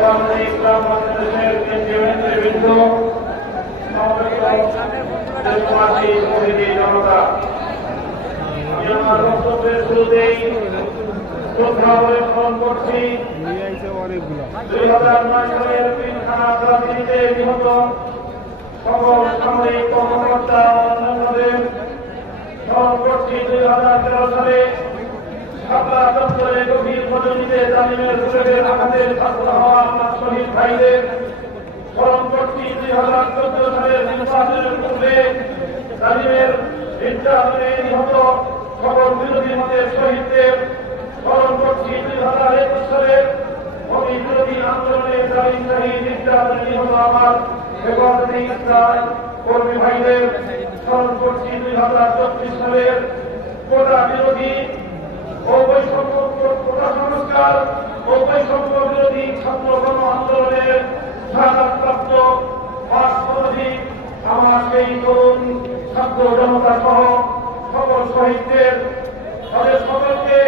বাংলাদেশের কেন্দ্রীয় নেতৃবৃন্দ, দেশবাসী, শহীদি জনতা, আমি আমার বক্তব্যের শুরুতেই শ্রদ্ধা করে স্মরণ করছি 2009 সালের পিলখানা রাজনীতিতে নিহত সকল সামরিক কর্মকর্তা অন্যান্যদের স্মরণ করছি 2013 সালে শাপলা চত্বরে গভীর প্রজনীতে জালিমের বুলেটের আঘাতের ছাত্র হওয়া আমার শহীদ ভাইদের স্মরণ করছি 2014 সালের নির্বাচনের পূর্বে জালিমের নির্যাতনে নিহত সকল বিরোধী মতের শহীদদের স্মরণ করছি 2021 সালের মোদী বিরোধী আন্দোলনে জালিমশাহী নির্যাতনে নিহত আমার হেফাজতে ইসলাম কর্মী ভাইদের স্মরণ করছি 2024 সালের কোটা বিরোধী ও বৈষম্য কোটা সংস্কার ও বৈষম্য বিরোধী ছাত্র গণ আন্দোলনের শাহাদাতপ্রাপ্ত 5 শতাধিক আমার সেই তরুণ ছাত্র জনতা সহ সকল শহীদদের তাদের সকলকে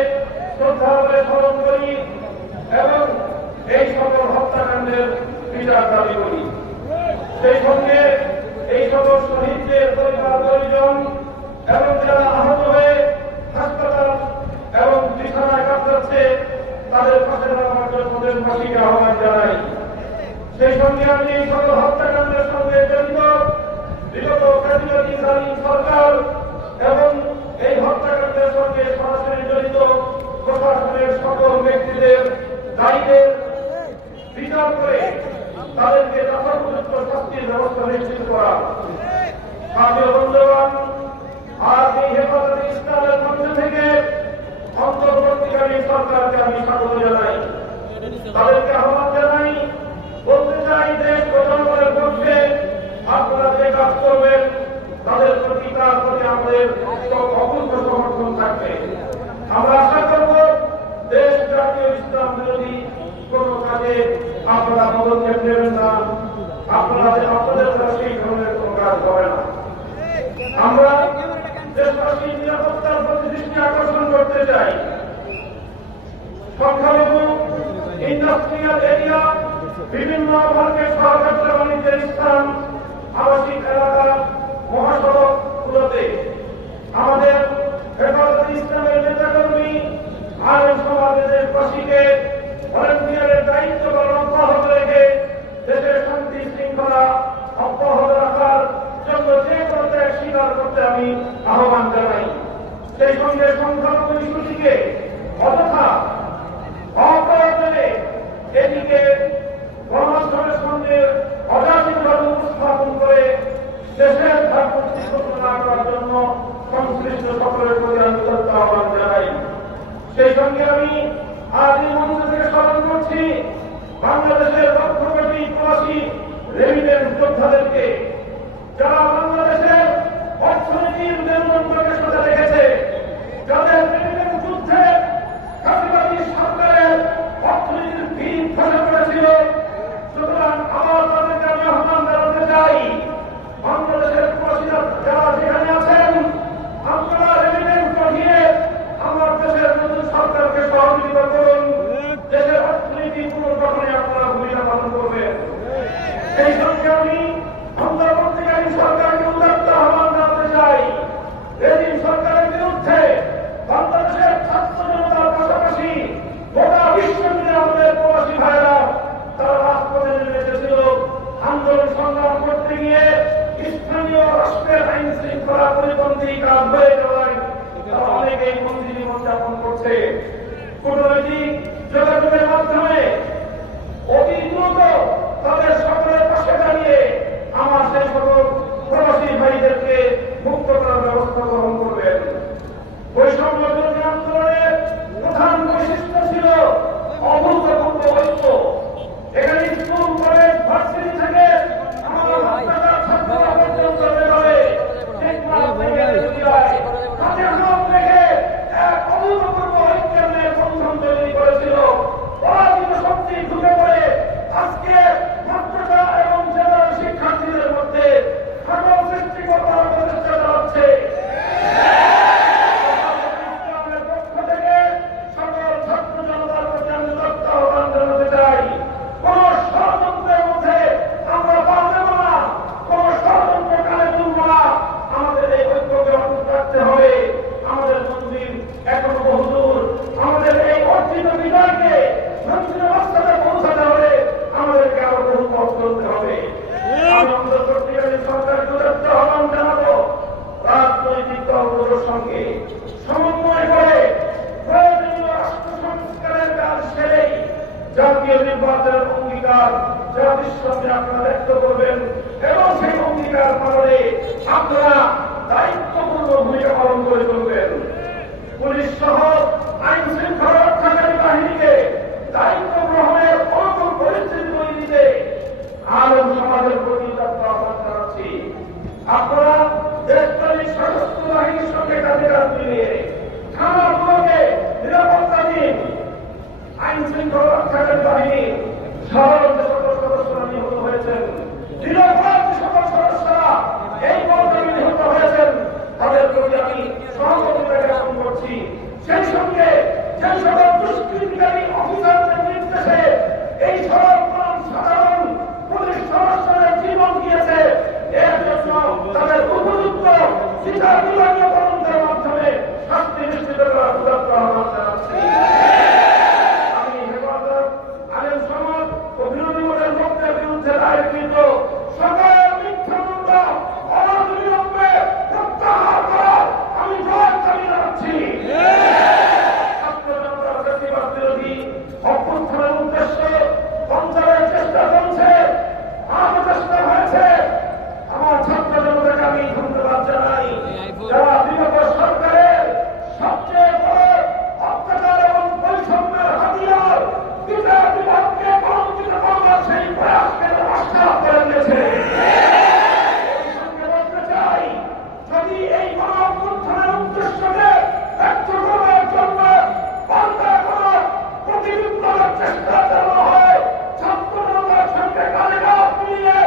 শ্রদ্ধা করে স্মরণ করি এবং এই সকল হত্যাকাণ্ডের বিচার দাবি করি। সেই সঙ্গে এই সকল শহীদদের পরিবার পরিজন এবং যারা আহত হয়ে হাসপাতাল এবং বিছানায় কাটাচ্ছে তাদের পাশে দাঁড়ানোর জন্য দেশবাসীকে আহ্বান জানাই। সেই সঙ্গে আমি এই সকল হত্যাকাণ্ডের সঙ্গে জড়িত বিগত ফ্যাসিবাদী জালিম সরকার এবং এই হত্যাকাণ্ডের সঙ্গে সরাসরি জড়িত প্রশাসনের সকল ব্যক্তিদের দায়ীদের বিচার করে তাদেরকে যথাযথ শাস্তির ব্যবস্থা নিশ্চিত করা। সাথীয় বন্ধুগণ, আজ এই হেফাজতে ইসলামের মধ্যে থেকে অন্তর্বর্তীকালীন সরকারকে আমি স্বাগত জানাই, তাদেরকে আহ্বান জানাই, বলতে চাই দেশ জনগণের পক্ষে আপনারা যে কাজ করবেন তাদের প্রতি তার প্রতি আমাদের অকুণ্ঠ সমর্থন থাকবে। আমরা আশা করব দেশ জাতীয় ইসলাম বিরোধী কোন কাজে আপনারা পদক্ষেপ নেবেন না, আপনাদের দ্বারা সেই ধরনের কোন কাজ হবে না। আমরা দেশবাসীর নিরাপত্তার প্রতি দৃষ্টি আকর্ষণ করতে চাই। সংখ্যালঘু ইন্ডাস্ট্রিয়াল এরিয়া, বিভিন্ন মার্কেট সহ ব্যবসা বাণিজ্যের স্থান, আবাসিক এলাকা, মহাসড়কগুলোতে আমাদের হেফাজতে ইসলামের নেতাকর্মী আলেম সমাজের দেশবাসীকে ভলেন্টিয়ারের দায়িত্ব পালন অব্যাহত রেখে দেশের শান্তি শৃঙ্খলা অব্যাহত রাখার জন্য যে কোনো ত্যাগ স্বীকার করতে আমি আহ্বান জানাই। সেই সঙ্গে সংখ্যালঘু ইস্যুটিকে অযথা অপ্রয়োজনে এদিকে গণমাধ্যমের সঙ্গে অযাচিতভাবে উপস্থাপন করে দেশের ভাবমূর্তি ঘোষণা করার জন্য সংশ্লিষ্ট সকলের প্রতি আমি আহ্বান জানাই। সেই সঙ্গে আমি আজ এই মঞ্চ থেকে স্মরণ করছি বাংলাদেশের লক্ষ কোটি প্রবাসী রেমিটেন্স যোদ্ধাদেরকে, যারা বাংলাদেশের অর্থনীতির মেরুদণ্ডকে সোজা রেখেছে, যাদের রেমিটেন্স যুদ্ধে ফ্যাসিবাদী সরকারের অর্থনীতির ভিত ধসে পড়েছিল। সুতরাং আবার তাদেরকে আমি আহ্বান জানাতে চাই, বাংলাদেশের প্রবাসীরা যারা যেখানে আছেন, আপনারা রেমিটেন্স পাঠিয়ে আমার দেশের নতুন সরকারকে সহযোগিতা করুন, দেশের অর্থনীতি পুনর্গঠনে আপনারা ভূমিকা পালন করবেন। সেই সঙ্গে আমি অন্তর্বর্তীকালীন সরকারকে উদাত্ত আহ্বান জানাতে চাই, রেজিম সরকারের বিরুদ্ধে বাংলাদেশের ছাত্র জনতার পাশাপাশি গোটা বিশ্বজুড়ে আমাদের প্রবাসী ভাইয়েরা তারা রাজপথে নেমে এসেছিল আন্দোলন সংগ্রাম করতে গিয়ে স্থানীয় রাষ্ট্রের আইন শৃঙ্খলা পরিপন্থী কাজ হয়ে যাওয়ায় তারা অনেকেই বন্দী জীবনযাপন করছে। কূটনৈতিক যোগাযোগের মাধ্যমে অতি দ্রুত তাদের সকলের পাশে দাঁড়িয়ে আমার সেই সকল প্রবাসী ভাইদেরকে মুক্ত করার ব্যবস্থা গ্রহণ করবেন। বৈষম্য বিরোধী আন্দোলনের প্রধান বৈশিষ্ট্য ছিল অভূতপূর্ব ঐক্য। এখানে স্কুল, কলেজ, ভার্সিটি থেকে আমাদের ছাত্ররা পর্যন্ত বেরোবে হাতে হাত রেখে এক অভূতপূর্ব ঐক্যের বন্ধন তৈরি করেছিল। জাতীয় নির্বাচনের অঙ্গীকার জাতির সামনে আপনারা ব্যক্ত করবেন এবং সেই অঙ্গীকার পালনে আপনারা দায়িত্বপূর্ণ ভূমিকা পালন করে চলবেন। পুলিশ সহ আইন শৃঙ্খলা রক্ষাকারী বাহিনীকে দায়িত্ব গ্রহণের অনুকূল পরিস্থিতি তৈরি দিতে আলেম সমাজের প্রতি আহ্বান জানাচ্ছি। আপনারা দেশপ্রেমিক সশস্ত্র বাহিনীর সঙ্গে কাঁধে কাঁধ মিলিয়ে থানাগুলোকে নিরাপত্তা দিন। আইন শৃঙ্খলা রক্ষাকারী বাহিনী সাধারণ যে সকল সদস্যরা নিহত হয়েছেন, নিরপরাধ যে সকল সদস্যরা এই পর্যায়ে নিহত হয়েছেন, তাদের প্রতি আমি সহমর্মিতা জ্ঞাপন করছি। সেই সঙ্গে যে সকল দুষ্কৃতিকারী অফিসারদের নির্দেশে এই সাধারণ পুলিশ সদস্যদের জীবন দিয়েছে, এর জন্য তাদের উপযুক্ত বিচার বিভাগীয় তদন্তের মাধ্যমে শাস্তি নিশ্চিত করার উদাত্ত আহ্বান জানাচ্ছি। আমি হেফাজত, আলেম সমাজ ও বিরোধী দলের লোকদের বিরুদ্ধে দায়েরকৃত সকল মিথ্যা মামলা অনতিবিলম্বে প্রত্যাহার করার আমি জোর দাবি জানাচ্ছি। ছাত্র জনতার ফ্যাসিবাদ বিরোধী অভ্যুত্থানের উদ্দেশ্যে সঞ্চারের চেষ্টা চলছে, আরো চেষ্টা হয়েছে। আমার ছাত্র জনতাকে আমি ধন্যবাদ জানাই, যারা বিগত সরকারের সবচেয়ে বড় অত্যাচার এবং বৈষম্যের হাতিয়ার বিচার বিভাগকে কলঙ্কিত করবার সেই প্রয়াসকে নমস্কার করে দিয়েছে। এই সঙ্গে বলতে চাই, যদি এই গণ অভ্যুত্থানের উদ্দেশ্যকে ব্যর্থ করবার জন্য পাল্টা করার প্রতিবিপ্লবের চেষ্টা চালানো হয়, ছাত্র জনতার সঙ্গে কাঁধে কাঁধ মিলিয়ে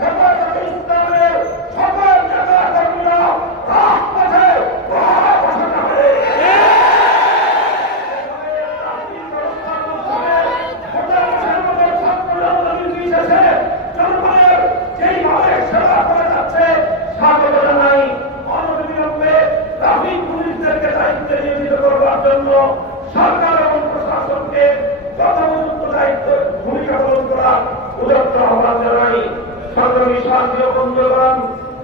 হেফাজতে ইসলামের সকল নেতা কর্মীরা রাজপথে প্রহার বসাতে হবে। জনগণের যেইভাবে সেবা করে যাচ্ছে স্বাগত জানাই। অনতিবিলম্বে ট্রাফিক পুলিশদেরকে দায়িত্বে নিয়োজিত করবার জন্য সরকার এবং প্রশাসনকে যথোপযুক্ত দায়িত্ব ভূমিকা পালন করা উদাত্ত আহ্বান জানাই। সংগ্রামী শান্তি ও বন্ধুগণ,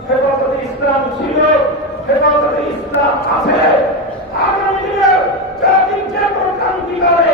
হেফাজতে ইসলাম ছিল, হেফাজতে ইসলাম আছে। আগামী দিনে জাতির যে কোনো ক্রান্তিকালে